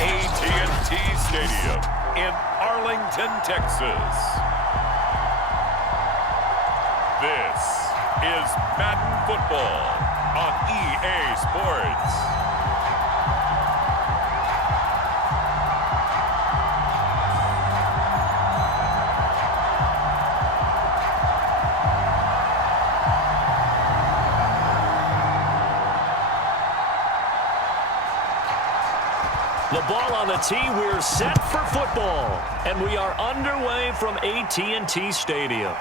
AT&T Stadium in Arlington, Texas. This is Madden Football on EA Sports. The ball on the tee, we're set for football, and we are underway from AT&T Stadium.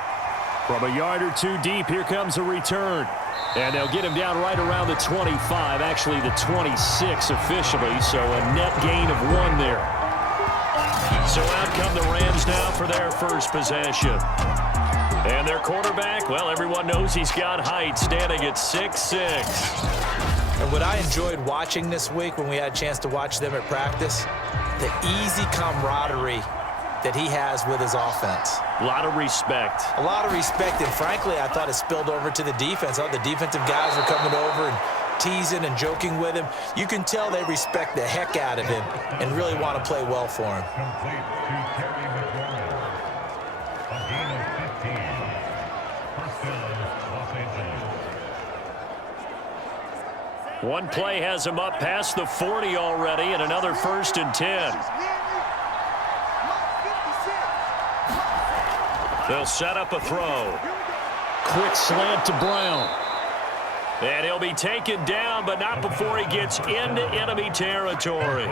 From a yard or two deep, here comes a return. And they'll get him down right around the 25, actually the 26 officially, so a net gain of 1 there. So out come the Rams now for their first possession. And their quarterback, well, everyone knows he's got height, standing at 6'6". And what I enjoyed watching this week when we had a chance to watch them at practice, the easy camaraderie that he has with his offense. A lot of respect. A lot of respect, and frankly, I thought it spilled over to the defense. All the defensive guys were coming over and teasing and joking with him. You can tell they respect the heck out of him and really want to play well for him. One play has him up past the 40 already, and another 1st and 10. They'll set up a throw. Quick slant to Brown. And he'll be taken down, but not before he gets into enemy territory.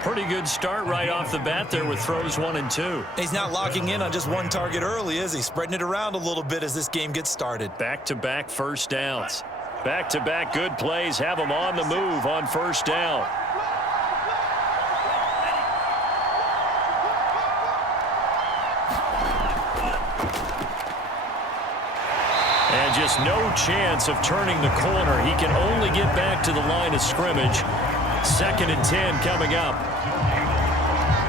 Pretty good start right off the bat there with throws 1 and 2. He's not locking in on just one target early, is he? Spreading it around a little bit as this game gets started. Back-to-back first downs. Back-to-back good plays have him on the move on first down. And just no chance of turning the corner. He can only get back to the line of scrimmage. 2nd and 10 coming up.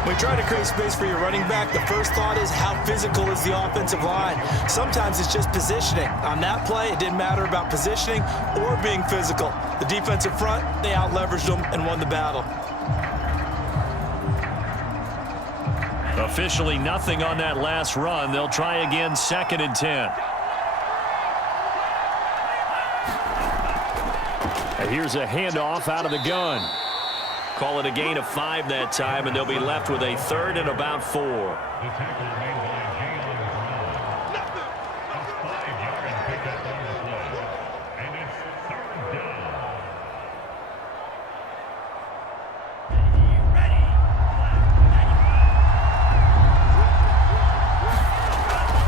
When you try to create space for your running back, the first thought is how physical is the offensive line. Sometimes it's just positioning. On that play, it didn't matter about positioning or being physical. The defensive front, they out-leveraged them and won the battle. Officially nothing on that last run. They'll try again 2nd and 10. And here's a handoff out of the gun. Call it a gain of 5 that time, and they'll be left with a 3rd and about 4.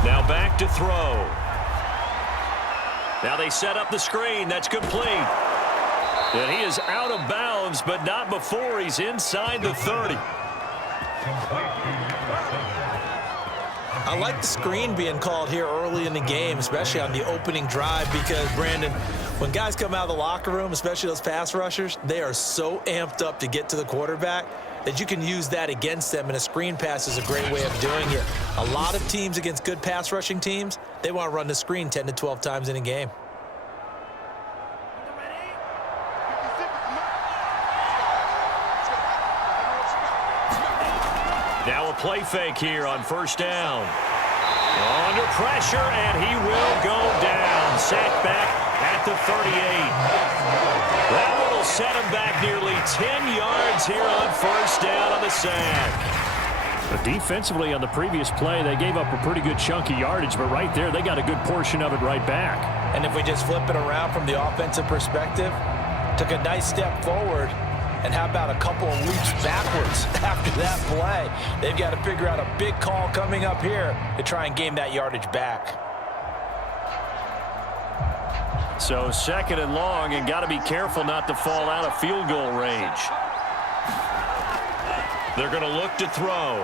Now back to throw. Now they set up the screen. That's complete. And he is out of bounds, but not before he's inside the 30. I like the screen being called here early in the game, especially on the opening drive, because, Brandon, when guys come out of the locker room, especially those pass rushers, they are so amped up to get to the quarterback that you can use that against them, and a screen pass is a great way of doing it. A lot of teams against good pass rushing teams, they want to run the screen 10 to 12 times in a game. Now a play fake here on first down. Under pressure, and he will go down. Sacked back at the 38. That one will set him back nearly 10 yards here on first down on the sack. But defensively on the previous play, they gave up a pretty good chunky yardage, but right there, they got a good portion of it right back. And if we just flip it around from the offensive perspective, took a nice step forward, and how about a couple of leaps backwards after that play? They've got to figure out a big call coming up here to try and gain that yardage back. So 2nd and long, and got to be careful not to fall out of field goal range. They're going to look to throw.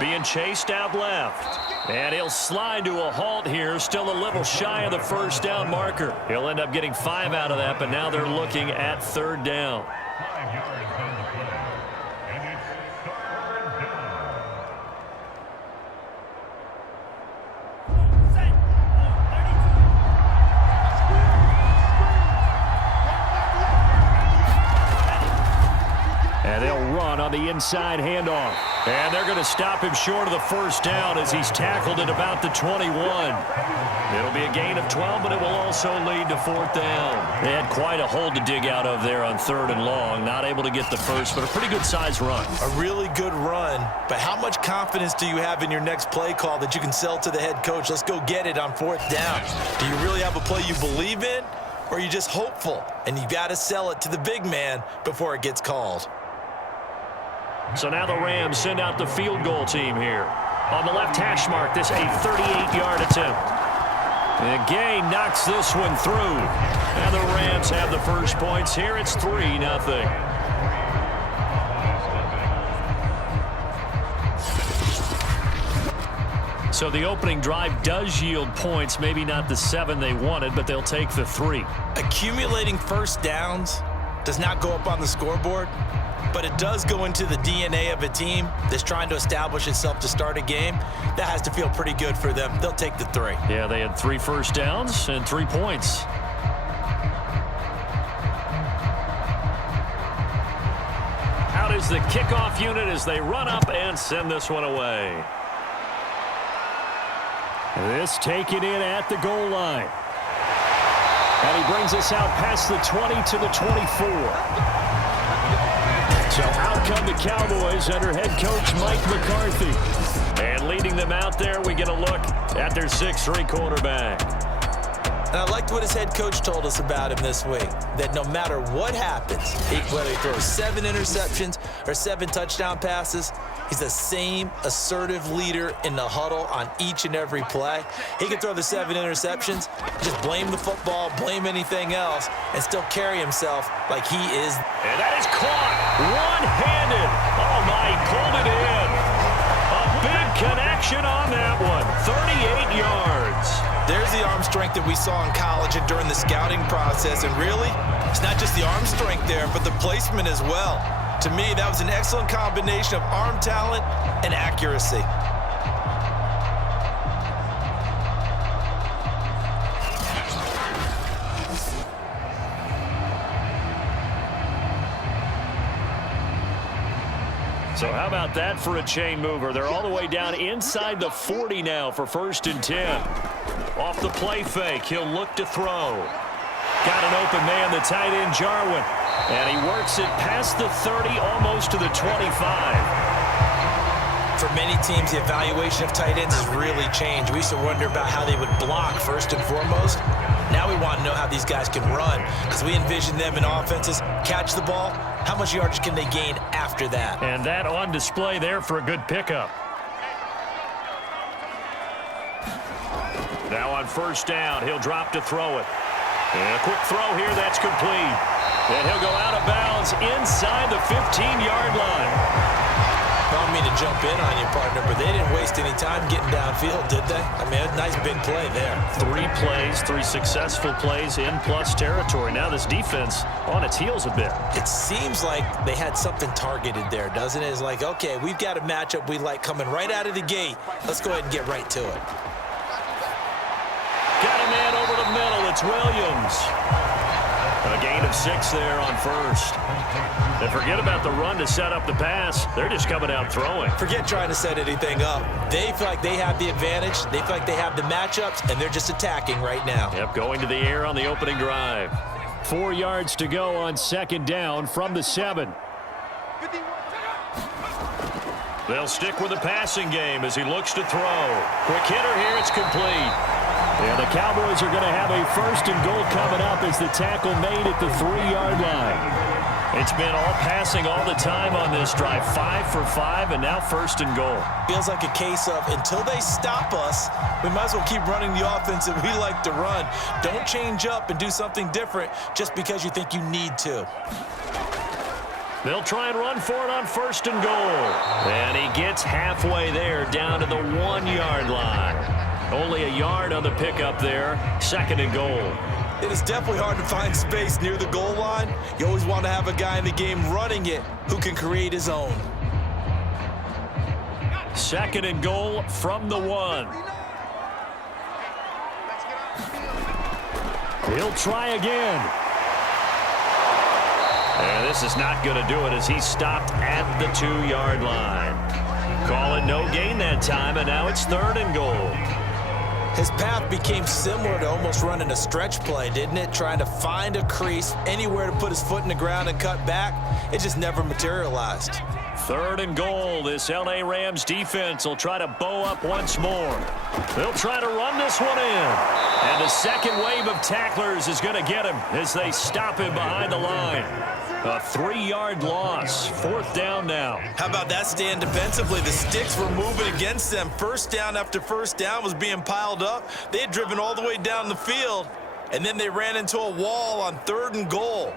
Being chased out left. And he'll slide to a halt here, still a little shy of the first down marker. He'll end up getting 5 out of that, but now they're looking at 3rd down. And they'll run on the inside handoff. And they're going to stop him short of the first down as he's tackled at about the 21. It'll be a gain of 12, but it will also lead to fourth down. They had quite a hole to dig out of there on 3rd and long. Not able to get the first, but a pretty good-sized run. A really good run, but how much confidence do you have in your next play call that you can sell to the head coach? Let's go get it on 4th down. Do you really have a play you believe in, or are you just hopeful? And you got to sell it to the big man before it gets called. So now the Rams send out the field goal team here. On the left hash mark, this a 38-yard attempt. And Gay knocks this one through. And the Rams have the first points here. It's 3-0. So the opening drive does yield points. Maybe not the 7 they wanted, but they'll take the 3. Accumulating first downs does not go up on the scoreboard, but it does go into the DNA of a team that's trying to establish itself to start a game. That has to feel pretty good for them. They'll take the 3. Yeah, they had 3 first downs and 3 points. Out is the kickoff unit as they run up and send this one away. This taken in at the goal line. And he brings us out past the 20 to the 24. So out come the Cowboys under head coach Mike McCarthy. And leading them out there, we get a look at their 6'3" quarterback. And I liked what his head coach told us about him this week, that no matter what happens, whether he throws 7 interceptions or 7 touchdown passes, he's the same assertive leader in the huddle on each and every play. He can throw the 7 interceptions, just blame the football, blame anything else, and still carry himself like he is. And that is caught one-handed. Oh, my, he pulled it in. A big connection on that one. 38 yards. There's the arm strength that we saw in college and during the scouting process. And really, it's not just the arm strength there, but the placement as well. To me, that was an excellent combination of arm talent and accuracy. So how about that for a chain mover? They're all the way down inside the 40 now for 1st and 10. Off the play fake, he'll look to throw. Got an open man, the tight end, Jarwin. And he works it past the 30, almost to the 25. For many teams, the evaluation of tight ends has really changed. We used to wonder about how they would block first and foremost. Now we want to know how these guys can run, because we envision them in offenses catch the ball. How much yardage can they gain after that? And that on display there for a good pickup. Now on 1st down, he'll drop to throw it. And a quick throw here, that's complete. And he'll go out of bounds inside the 15-yard line. I don't mean to jump in on you, partner, but they didn't waste any time getting downfield, did they? I mean, a nice big play there. 3 plays, 3 successful plays in plus territory. Now this defense on its heels a bit. It seems like they had something targeted there, doesn't it? It's like, okay, we've got a matchup we like coming right out of the gate. Let's go ahead and get right to it. Got a man over the middle. It's Williams. A gain of 6 there on 1st. And forget about the run to set up the pass. They're just coming out throwing. Forget trying to set anything up. They feel like they have the advantage. They feel like they have the matchups, and they're just attacking right now. Yep, going to the air on the opening drive. 4 yards to go on 2nd down from the 7. They'll stick with the passing game as he looks to throw. Quick hitter here, it's complete. Yeah, the Cowboys are going to have a 1st and goal coming up as the tackle made at the 3-yard line. It's been all passing all the time on this drive. 5 for 5, and now 1st and goal. Feels like a case of until they stop us, we might as well keep running the offense that we like to run. Don't change up and do something different just because you think you need to. They'll try and run for it on 1st and goal. And he gets halfway there down to the 1-yard line. Only a yard on the pickup there. 2nd and goal. It is definitely hard to find space near the goal line. You always want to have a guy in the game running it who can create his own. 2nd and goal from the 1. He'll try again. And this this is not going to do it as he's stopped at the 2-yard line. Call it no gain that time, and now it's 3rd and goal. His path became similar to almost running a stretch play, didn't it? Trying to find a crease, anywhere to put his foot in the ground and cut back. It just never materialized. 3rd and goal. This L.A. Rams defense will try to bow up once more. They'll try to run this one in. And the second wave of tacklers is going to get him as they stop him behind the line. A 3-yard loss. 4th down now. How about that stand defensively? The sticks were moving against them. First down after first down was being piled up. They had driven all the way down the field, and then they ran into a wall on 3rd and goal.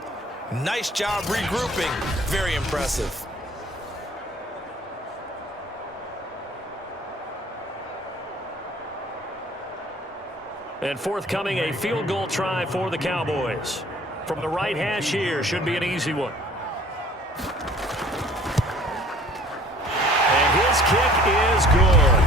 Nice job regrouping. Very impressive. And forthcoming, a field goal try for the Cowboys. From the right hash here, should be an easy one. And his kick is good.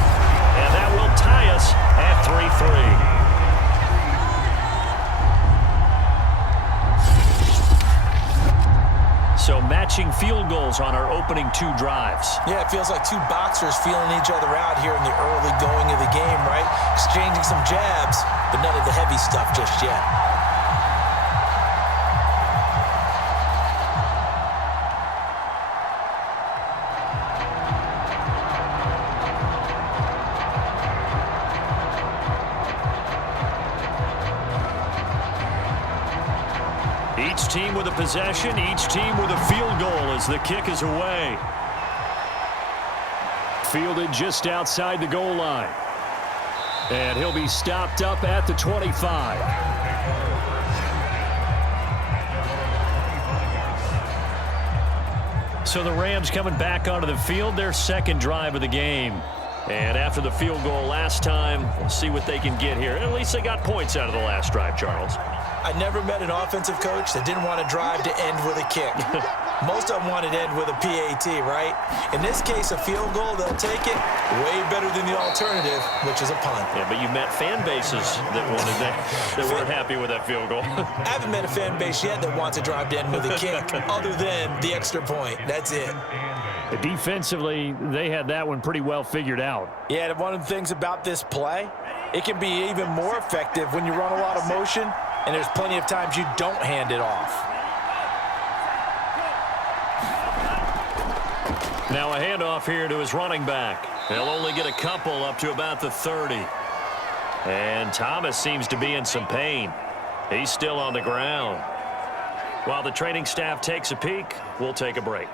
And that will tie us at 3-3. So matching field goals on our opening 2 drives. Yeah, it feels like 2 boxers feeling each other out here in the early going of the game, right? Exchanging some jabs, but none of the heavy stuff just yet. Each team with a possession, each team with a field goal as the kick is away. Fielded just outside the goal line. And he'll be stopped up at the 25. So the Rams coming back onto the field, their 2nd drive of the game. And after the field goal last time, we'll see what they can get here. At least they got points out of the last drive, Charles. I never met an offensive coach that didn't want to drive to end with a kick. Most of them wanted to end with a PAT, right? In this case, a field goal, they'll take it way better than the alternative, which is a punt. Yeah, but you met fan bases that wanted that weren't happy with that field goal. I haven't met a fan base yet that wants to drive to end with a kick, other than the extra point. That's it. Defensively, they had that one pretty well figured out. Yeah, and one of the things about this play, it can be even more effective when you run a lot of motion, and there's plenty of times you don't hand it off. Now a handoff here to his running back. They'll only get a couple up to about the 30. And Thomas seems to be in some pain. He's still on the ground. While the training staff takes a peek, we'll take a break.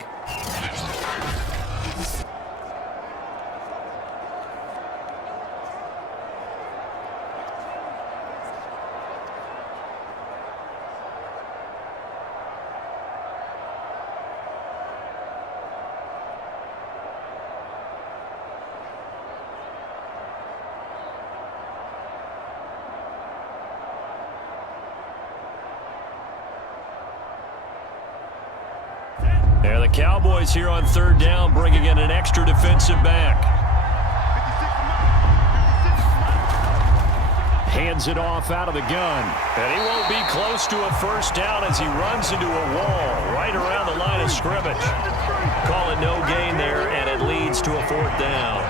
And the Cowboys here on 3rd down, bringing in an extra defensive back. Hands it off out of the gun. And he won't be close to a 1st down as he runs into a wall right around the line of scrimmage. Call it no gain there, and it leads to a 4th down.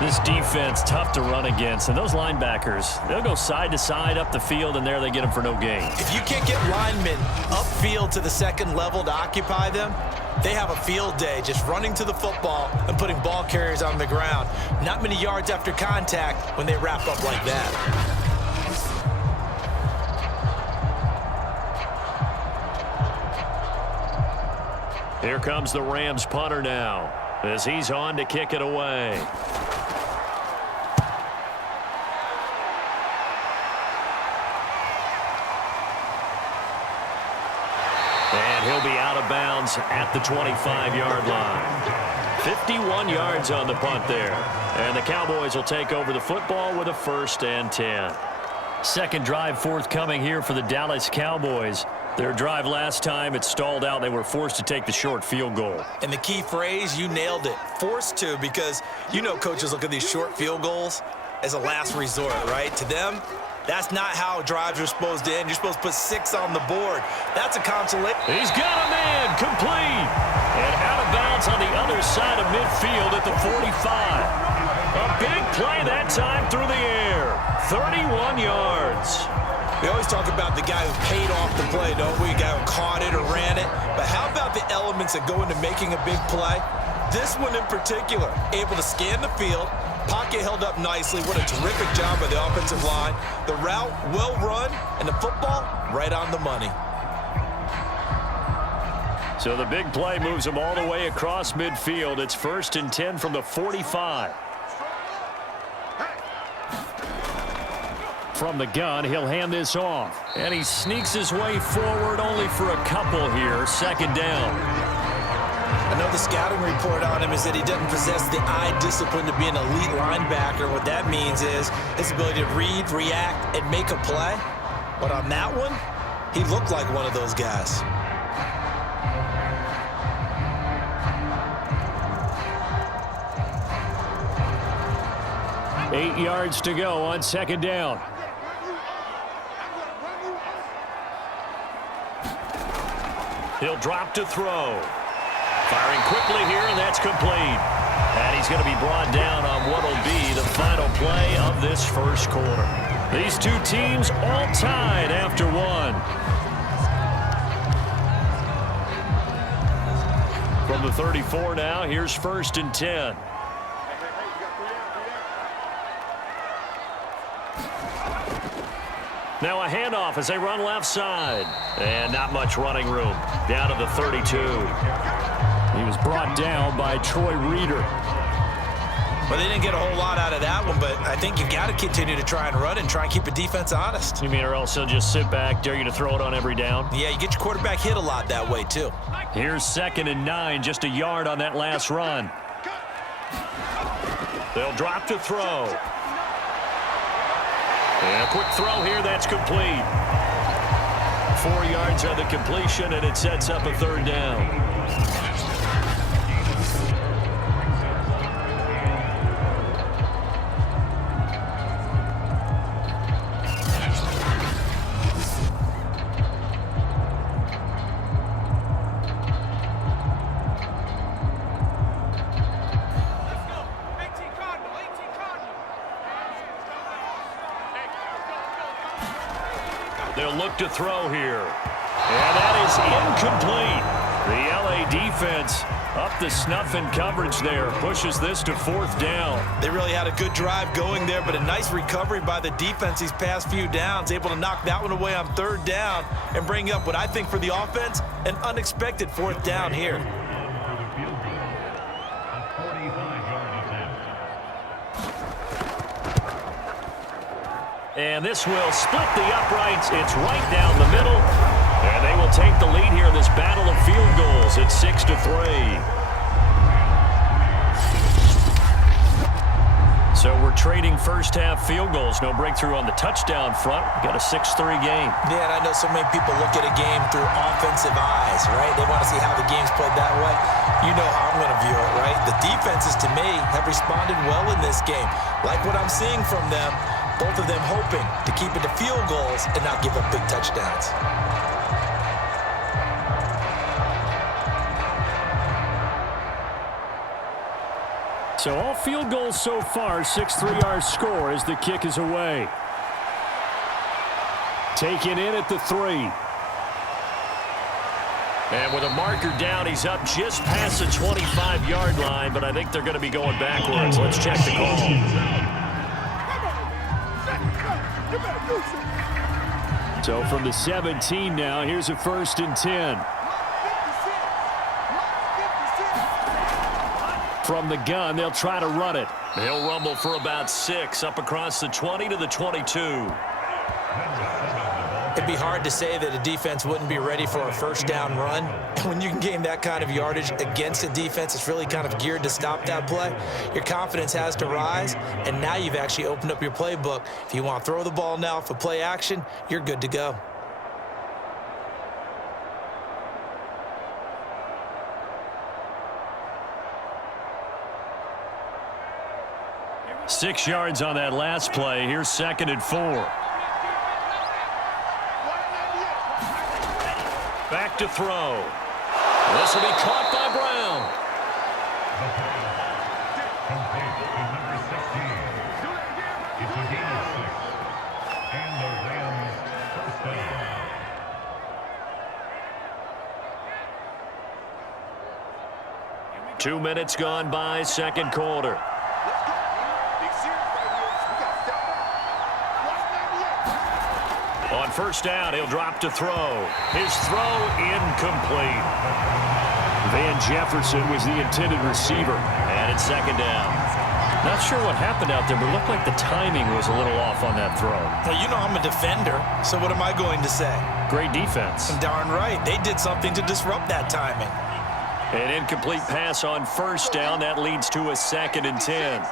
This defense, tough to run against. And those linebackers, they'll go side to side up the field, and there they get them for no gain. If you can't get linemen upfield to the 2nd level to occupy them, they have a field day just running to the football and putting ball carriers on the ground. Not many yards after contact when they wrap up like that. Here comes the Rams punter now as he's on to kick it away. And he'll be out of bounds at the 25-yard line. 51 yards on the punt there. And the Cowboys will take over the football with a 1st and 10. 2nd drive forthcoming here for the Dallas Cowboys. Their drive last time, it stalled out. They were forced to take the short field goal. And the key phrase, you nailed it. Forced to, because you know coaches look at these short field goals as a last resort, right? To them, That's not how drives are supposed to end. You're supposed to put 6 on the board. That's a consolation. He's got a man, complete. And out of bounds on the other side of midfield at the 45. A big play that time through the air. 31 yards. We always talk about the guy who paid off the play, don't we? The guy who caught it or ran it. But how about the elements that go into making a big play? This one in particular, able to scan the field, pocket held up nicely. What a terrific job by the offensive line. The route, well run, and the football, right on the money. So the big play moves him all the way across midfield. It's 1st and 10 from the 45. From the gun, he'll hand this off. And he sneaks his way forward only for a couple here. 2nd down. I know the scouting report on him is that he doesn't possess the eye discipline to be an elite linebacker. What that means is his ability to read, react, and make a play. But on that one, he looked like one of those guys. Eight yards to go on 2nd down. He'll drop to throw. Firing quickly here, and that's complete. And he's going to be brought down on what will be the final play of this first quarter. These two teams all tied after one. From the 34 now, here's 1st and 10. Now a handoff as they run left side. And not much running room. Down to the 32. He was brought down by Troy Reeder. Well, they didn't get a whole lot out of that one, but I think you got to continue to try and run and try and keep the defense honest. You mean or else he'll just sit back, dare you to throw it on every down? Yeah, you get your quarterback hit a lot that way, too. Here's 2nd and 9, just a yard on that last run. They'll drop to throw. And a quick throw here, that's complete. 4 yards on the completion, and it sets up a 3rd down. They'll look to throw here. And that is incomplete. The LA defense up the snuff in coverage there. Pushes this to 4th down. They really had a good drive going there, but a nice recovery by the defense these past few downs. Able to knock that one away on 3rd down and bring up what I think for the offense, an unexpected 4th down here. And this will split the uprights. It's right down the middle. And they will take the lead here in this battle of field goals. It's 6-3. So we're trading first half field goals. No breakthrough on the touchdown front. We've got a 6-3 game. Yeah, and I know so many people look at a game through offensive eyes, right? They want to see how the game's played that way. You know how I'm going to view it, right? The defenses, to me, have responded well in this game. Like what I'm seeing from them. Both of them hoping to keep it to field goals and not give up big touchdowns. So all field goals so far, 6-3 our score as the kick is away. Taken in at the 3. And with a marker down, he's up just past the 25-yard line, but I think they're going to be going backwards. Let's check the call. So from the 17 now, here's a 1st and 10. From the gun, they'll try to run it. He'll rumble for about 6, up across the 20 to the 22. It'd be hard to say that a defense wouldn't be ready for a 1st down run. When you can gain that kind of yardage against a defense, it's really kind of geared to stop that play. Your confidence has to rise, and now you've actually opened up your playbook. If you want to throw the ball now for play action, you're good to go. Six yards on that last play. Here's 2nd and 4. Back to throw. This will be caught by Brown. Number 16. It's a gain of 6. And the Rams first down. Two minutes gone by, second quarter. On first down, he'll drop to throw. His throw incomplete. Van Jefferson was the intended receiver. And it's second down. Not sure what happened out there, but it looked like the timing was a little off on that throw. Well, you know I'm a defender, so what am I going to say? Great defense. Darn right. They did something to disrupt that timing. An incomplete pass on first down. That leads to a 2nd and 10.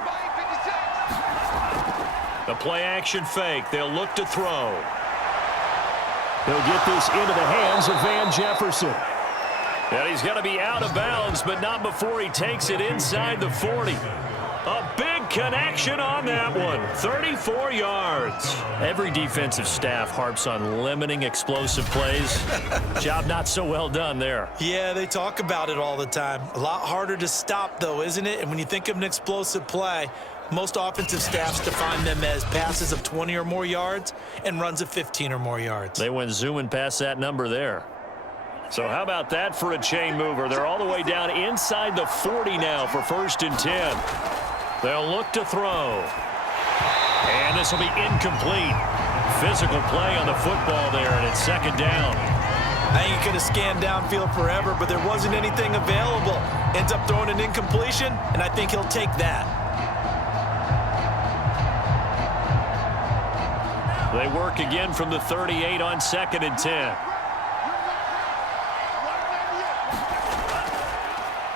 The play action fake. They'll look to throw. They'll get this into the hands of Van Jefferson. And he's going to be out of bounds, but not before he takes it inside the 40. A big connection on that one. 34 yards. Every defensive staff harps on limiting explosive plays. Job not so well done there. Yeah, they talk about it all the time. A lot harder to stop, though, isn't it? And when you think of an explosive play, most offensive staffs define them as passes of 20 or more yards and runs of 15 or more yards. They went zooming past that number there. So how about that for a chain mover? They're all the way down inside the 40 now for 1st and 10. They'll look to throw. And this will be incomplete. Physical play on the football there, and it's second down. I think he could have scanned downfield forever, but there wasn't anything available. Ends up throwing an incompletion, and I think he'll take that. They work again from the 38 on 2nd and 10.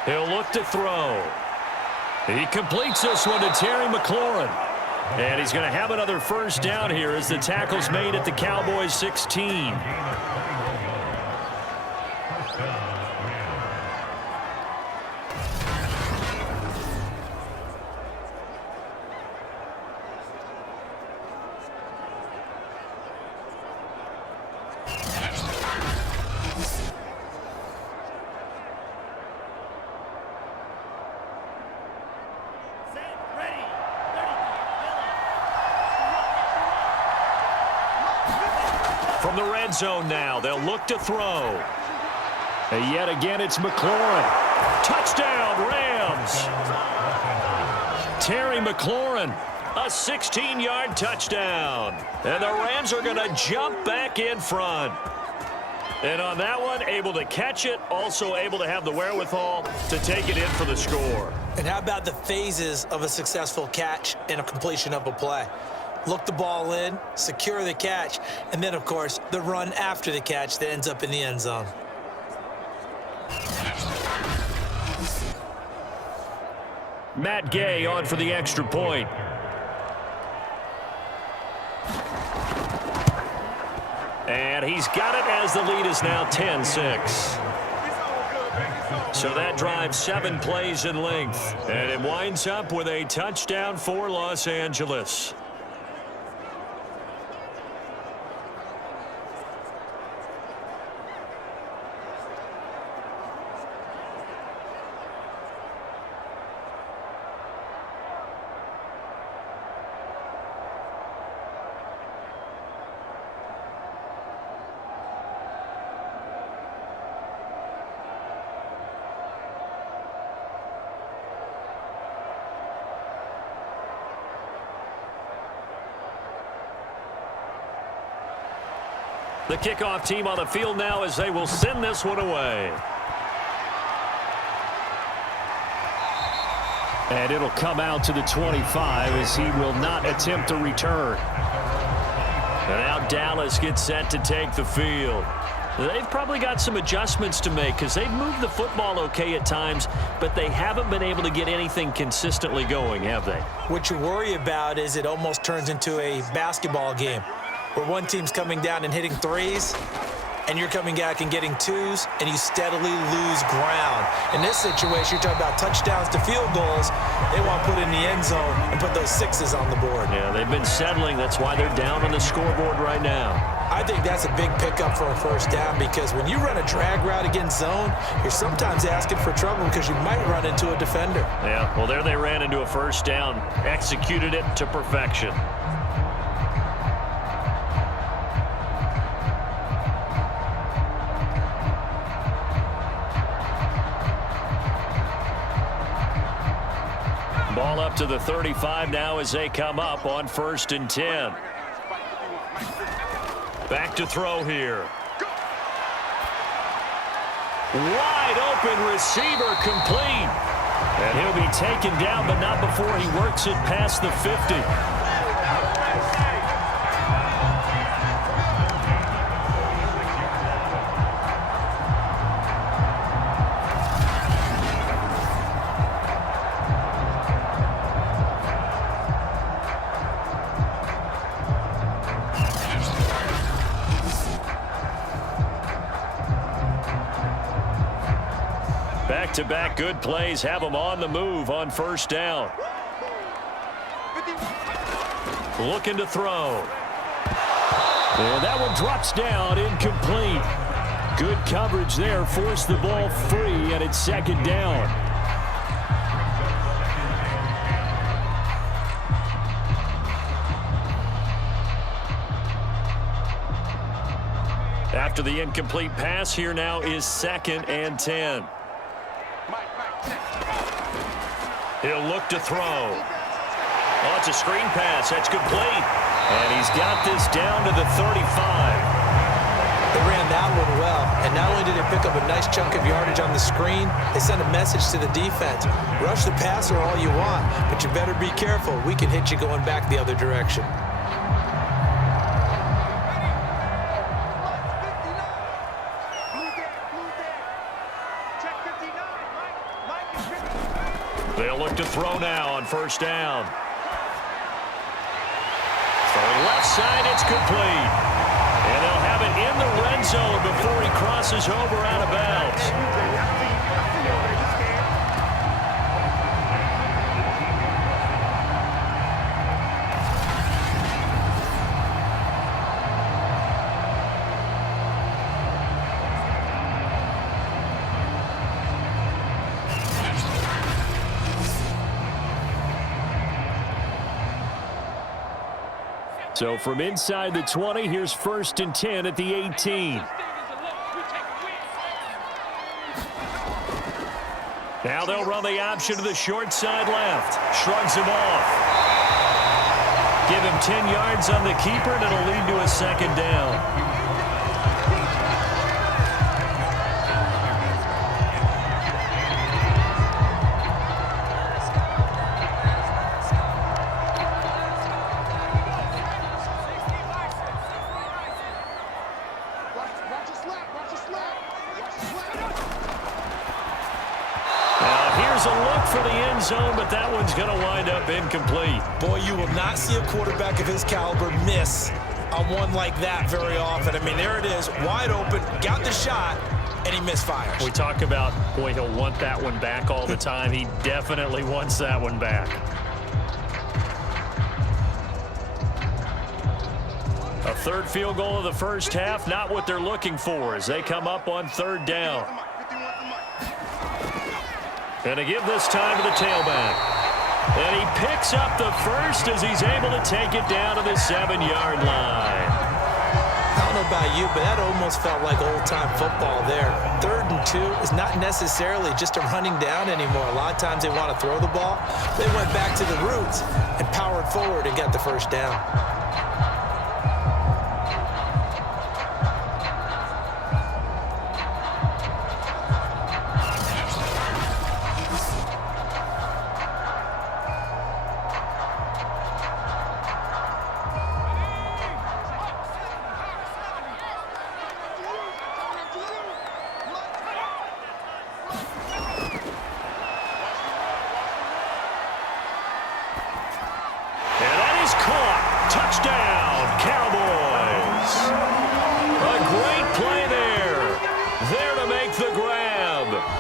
He'll look to throw. He completes this one to Terry McLaurin. And he's going to have another first down here as the tackle's made at the Cowboys 16. From the red zone now, they'll look to throw. And yet again, it's McLaurin. Touchdown, Rams! Terry McLaurin, a 16-yard touchdown. And the Rams are going to jump back in front. And on that one, able to catch it, also able to have the wherewithal to take it in for the score. And how about the phases of a successful catch and a completion of a play? Look the ball in, secure the catch, and then, of course, the run after the catch that ends up in the end zone. Matt Gay on for the extra point. And he's got it as the lead is now 10-6. So that drives 7 plays in length. And it winds up with a touchdown for Los Angeles. The kickoff team on the field now as they will send this one away. And it'll come out to the 25 as he will not attempt to return. And now Dallas gets set to take the field. They've probably got some adjustments to make because they've moved the football okay at times, but they haven't been able to get anything consistently going, have they? What you worry about is it almost turns into a basketball game where one team's coming down and hitting threes, and you're coming back and getting 2s, and you steadily lose ground. In this situation, you're talking about touchdowns to field goals. They want to put in the end zone and put those 6s on the board. Yeah, they've been settling. That's why they're down on the scoreboard right now. I think that's a big pickup for a first down, because when you run a drag route against zone, you're sometimes asking for trouble because you might run into a defender. Yeah, well, there they ran into a first down, executed it to perfection. Ball up to the 35 now as they come up on 1st and 10. Back to throw here. Wide open receiver, complete. And he'll be taken down, but not before he works it past the 50. Back-to-back good plays have them on the move on 1st down. Looking to throw. And that one drops down, incomplete. Good coverage there, forced the ball free, and it's 2nd down. After the incomplete pass, here now is 2nd and 10. He'll look to throw. Oh, it's a screen pass. That's complete. And he's got this down to the 35. They ran that one well, and not only did they pick up a nice chunk of yardage on the screen, they sent a message to the defense. Rush the passer all you want, but you better be careful. We can hit you going back the other direction. They'll look to throw now on 1st down. Throwing left side, it's complete. And they'll have it in the red zone before he crosses over out of bounds. So from inside the 20, here's 1st and 10 at the 18. Now they'll run the option to the short side left. Shrugs him off. Give him 10 yards on the keeper, and it'll lead to a 2nd down. A look for the end zone, but that one's going to wind up incomplete. Boy, you will not see a quarterback of his caliber miss on one like that very often. I mean, there it is, wide open, got the shot, and he misfires. We talk about, boy, he'll want that one back all the time. He definitely wants that one back. A 3rd field goal of the 1st half, not what they're looking for as they come up on 3rd down. And to give this time to the tailback. And he picks up the 1st as he's able to take it down to the 7-yard line. I don't know about you, but that almost felt like old-time football there. 3rd and 2 is not necessarily just a running down anymore. A lot of times they want to throw the ball. They went back to the roots and powered forward and got the 1st down.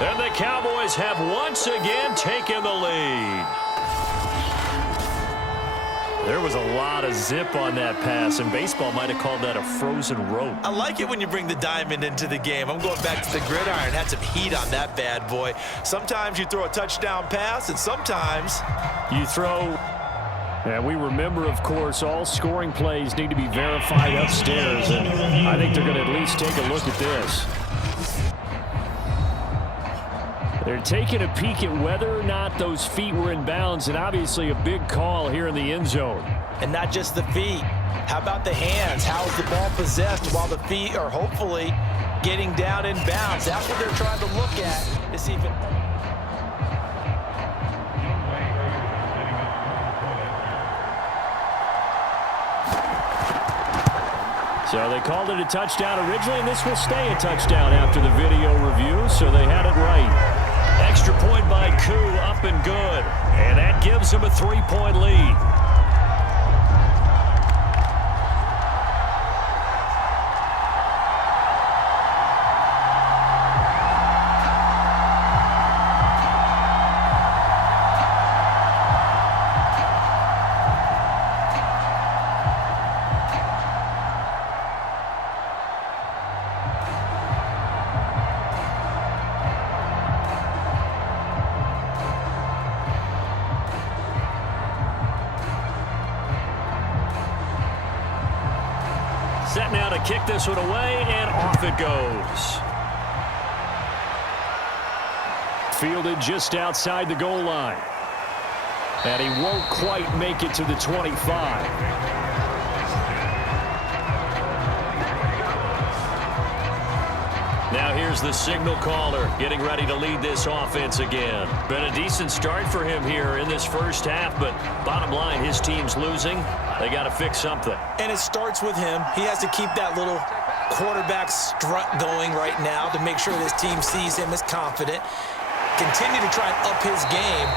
And the Cowboys have once again taken the lead. There was a lot of zip on that pass, and baseball might have called that a frozen rope. I like it when you bring the diamond into the game. I'm going back to the gridiron. Had some heat on that bad boy. Sometimes you throw a touchdown pass, and sometimes you throw. And we remember, of course, all scoring plays need to be verified upstairs, and I think they're going to at least take a look at this. They're taking a peek at whether or not those feet were in bounds, and obviously a big call here in the end zone. And not just the feet. How about the hands? How is the ball possessed while the feet are hopefully getting down in bounds? That's what they're trying to look at to see if it... So they called it a touchdown originally, and this will stay a touchdown after the video review, so they had it right. Extra point by Koo, up and good. And that gives them a 3-point lead. Set now to kick this one away, and off it goes. Fielded just outside the goal line. And he won't quite make it to the 25. Now here's the signal caller getting ready to lead this offense again. Been a decent start for him here in this first half, but bottom line, his team's losing. They got to fix something. And it starts with him. He has to keep that little quarterback strut going right now to make sure his team sees him as confident. Continue to try and up his game,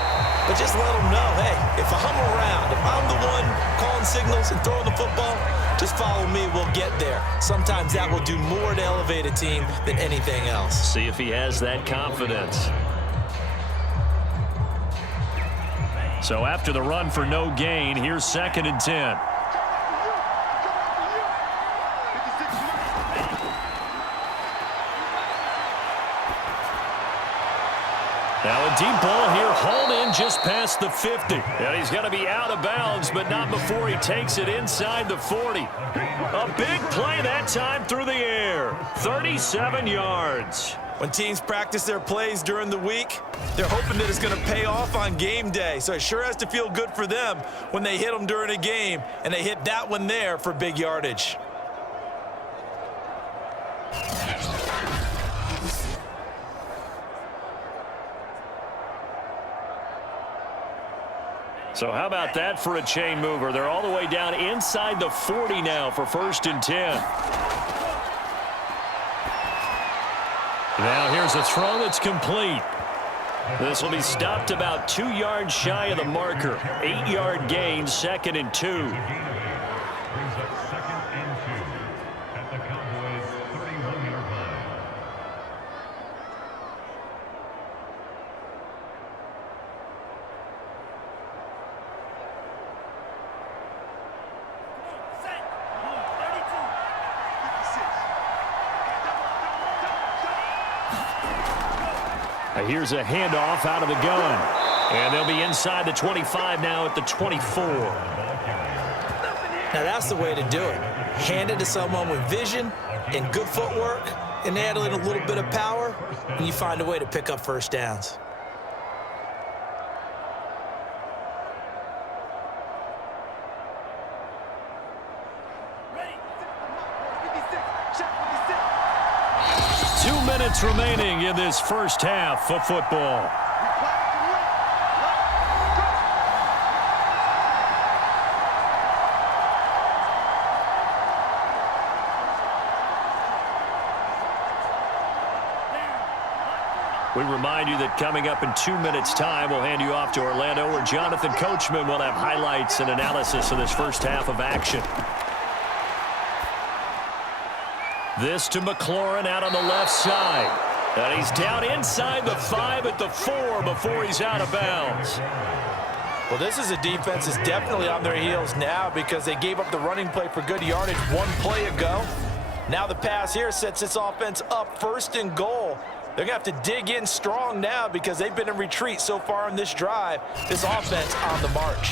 but just let him know, hey, if I'm around, if I'm the one calling signals and throwing the football, just follow me, we'll get there. Sometimes that will do more to elevate a team than anything else. See if he has that confidence. So after the run for no gain, here's 2nd and 10. Now a deep ball here, hauled in just past the 50. And he's going to be out of bounds, but not before he takes it inside the 40. A big play that time through the air. 37 yards. when teams practice their plays during the week, they're hoping that it's going to pay off on game day. So it sure has to feel good for them when they hit them during a game, and they hit that one there for big yardage. So how about that for a chain mover? They're all the way down inside the 40 now for 1st and 10. Now here's a throw that's complete. This will be stopped about 2 yards shy of the marker. 8-yard gain, 2nd and 2. Brings up 2nd and 2 at the Cowboys' 31-yard line. Here's a handoff out of the gun. And they'll be inside the 25 now at the 24. Now that's the way to do it. Hand it to someone with vision and good footwork, and add in a little bit of power, and you find a way to pick up first downs. Remaining in this first half of football. We remind you that coming up in 2 minutes' time, we'll hand you off to Orlando, where Jonathan Coachman will have highlights and analysis of this first half of action. This to McLaurin out on the left side. And he's down inside the 5 at the 4 before he's out of bounds. Well, this is a defense that's definitely on their heels now because they gave up the running play for good yardage one play ago. Now the pass here sets this offense up 1st and goal. They're going to have to dig in strong now because they've been in retreat so far in this drive. This offense on the march.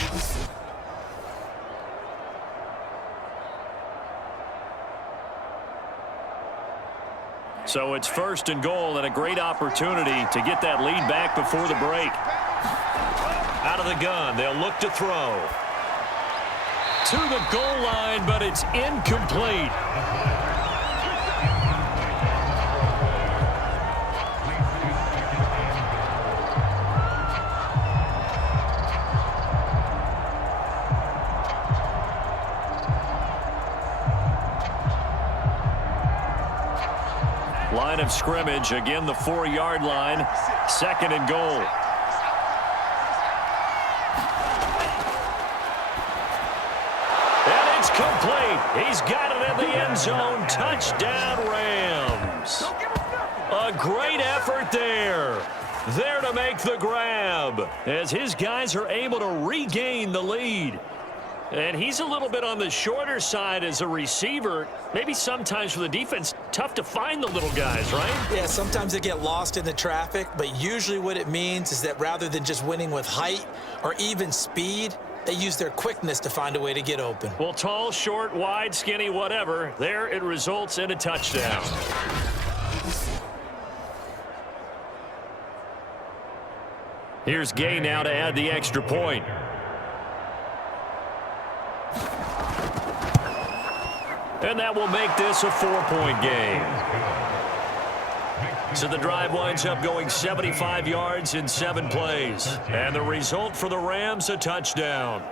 So it's 1st and goal and a great opportunity to get that lead back before the break. Out of the gun, they'll look to throw. To the goal line, but it's incomplete. Line of scrimmage, again the 4-yard line, 2nd and goal. And it's complete. He's got it in the end zone. Touchdown, Rams. A great effort there. There to make the grab as his guys are able to regain the lead. And he's a little bit on the shorter side as a receiver. Maybe sometimes for the defense, tough to find the little guys, right? Yeah, sometimes they get lost in the traffic, but usually what it means is that rather than just winning with height or even speed, they use their quickness to find a way to get open. Well, tall, short, wide, skinny, whatever, there it results in a touchdown. Here's Gay now to add the extra point. And that will make this a 4-point game. So the drive winds up going 75 yards in 7 plays. And the result for the Rams, a touchdown.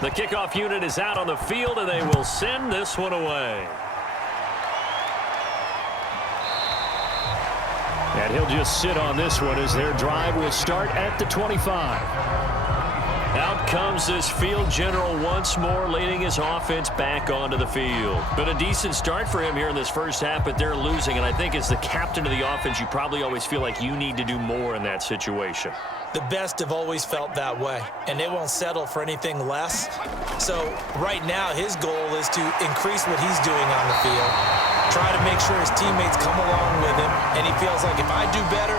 The kickoff unit is out on the field, and they will send this one away. And he'll just sit on this one as their drive will start at the 25. Out comes this field general once more, leading his offense back onto the field. But a decent start for him here in this first half, but they're losing. And I think as the captain of the offense, you probably always feel like you need to do more in that situation. The best have always felt that way, and they won't settle for anything less. So right now, his goal is to increase what he's doing on the field, try to make sure his teammates come along with him, and he feels like if I do better,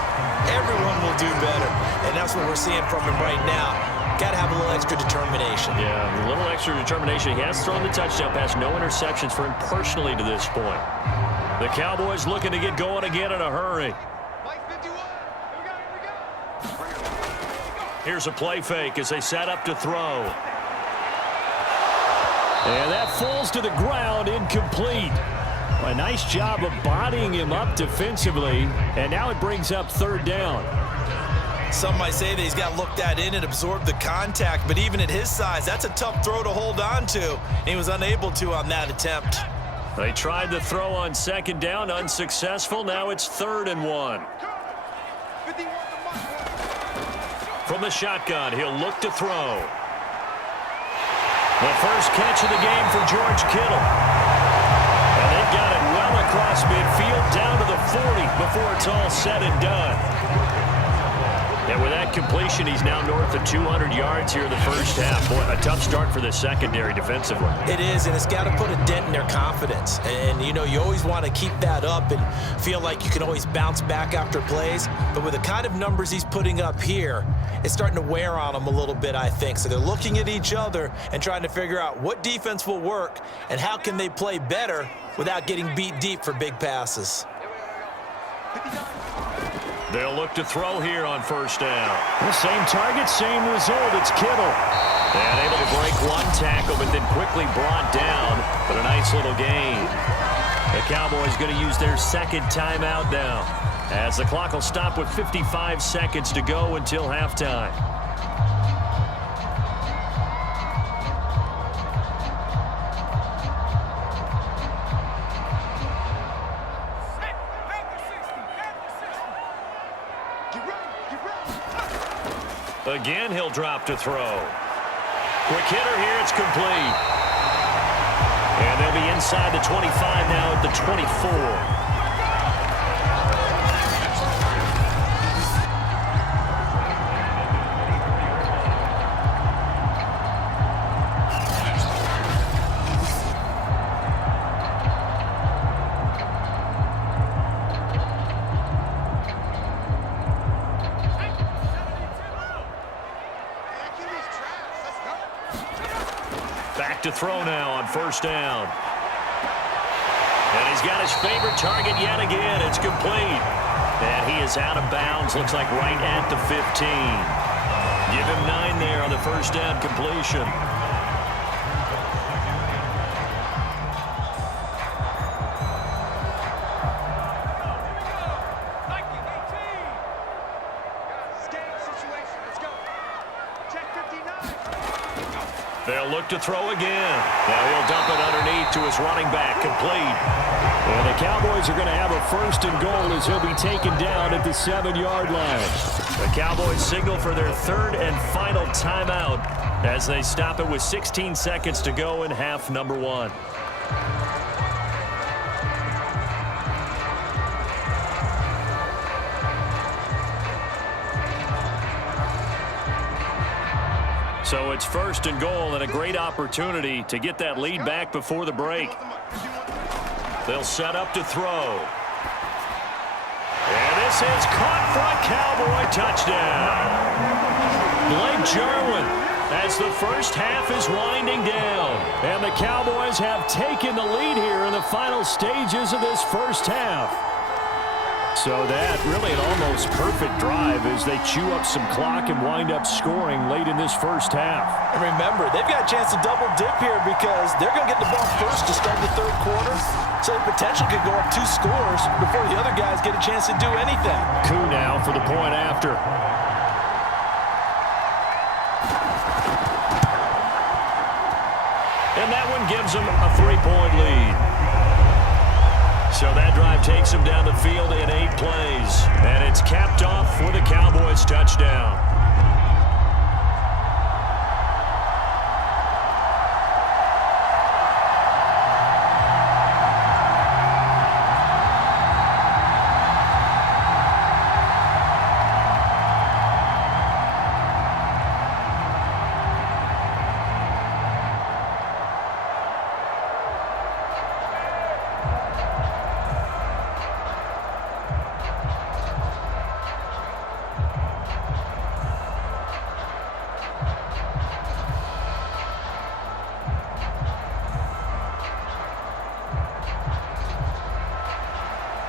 everyone will do better. And that's what we're seeing from him right now. Got to have a little extra determination. Yeah, a little extra determination. He has thrown the touchdown pass, no interceptions for him personally to this point. The Cowboys looking to get going again in a hurry. Here's a play fake as they set up to throw. And that falls to the ground, incomplete. A nice job of bodying him up defensively, and now it brings up 3rd down. Some might say that he's got to look that in and absorb the contact, but even at his size, that's a tough throw to hold on to. He was unable to on that attempt. They tried to throw on 2nd down, unsuccessful. Now it's 3rd and 1. From the shotgun, he'll look to throw. The first catch of the game for George Kittle. And they've got it well across midfield, down to the 40 before it's all said and done. And with that completion, he's now north of 200 yards here in the first half. Boy, a tough start for the secondary defensively. It is, and it's got to put a dent in their confidence. And, you know, you always want to keep that up and feel like you can always bounce back after plays. But with the kind of numbers he's putting up here, it's starting to wear on them a little bit, I think. So they're looking at each other and trying to figure out what defense will work and how can they play better without getting beat deep for big passes. They'll look to throw here on 1st down. The same target, same result. It's Kittle. And able to break one tackle, but then quickly brought down. But a nice Nice little gain. The Cowboys going to use their second timeout now, as the clock will stop with 55 seconds to go until halftime. Again, he'll drop to throw. Quick hitter here, it's complete. And they'll be inside the 25 now at the 24. Back to throw now on first down. And he's got his favorite target yet again. It's complete. And he is out of bounds. Looks like right at the 15. Give him 9 there on the first down completion. They'll look to throw again. Now he'll dump it underneath to his running back, complete. And the Cowboys are going to have a first and goal as he'll be taken down at the 7-yard line. The Cowboys signal for their third and final timeout as they stop it with 16 seconds to go in half number 1. So it's first and goal and a great opportunity to get that lead back before the break. They'll set up to throw. And this is caught for a Cowboy touchdown. Blake Jarwin as the first half is winding down. And the Cowboys have taken the lead here in the final stages of this first half. So that really an almost perfect drive as they chew up some clock and wind up scoring late in this first half. And remember, they've got a chance to double dip here because they're going to get the ball first to start the third quarter. So they potentially could go up 2 scores before the other guys get a chance to do anything. Coup now for the point after. And that one gives them a 3-point lead. So that drive takes him down the field in 8 plays. And it's capped off for the Cowboys touchdown.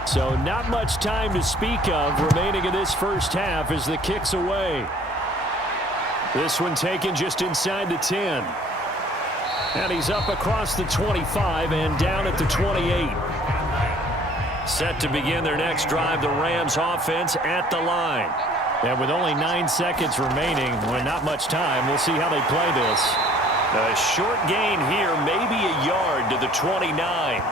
So not much time to speak of remaining in this first half as the kick's away. This one taken just inside the 10. And he's up across the 25 and down at the 28. Set to begin their next drive, the Rams offense at the line. And with only 9 seconds remaining, with not much time, we'll see how they play this. A short gain here, maybe a yard to the 29.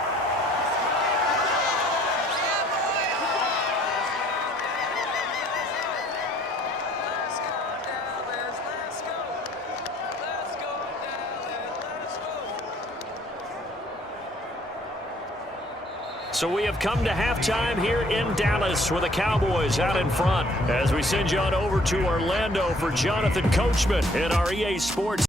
So we have come to halftime here in Dallas with the Cowboys out in front as we send you on over to Orlando for Jonathan Coachman in our EA Sports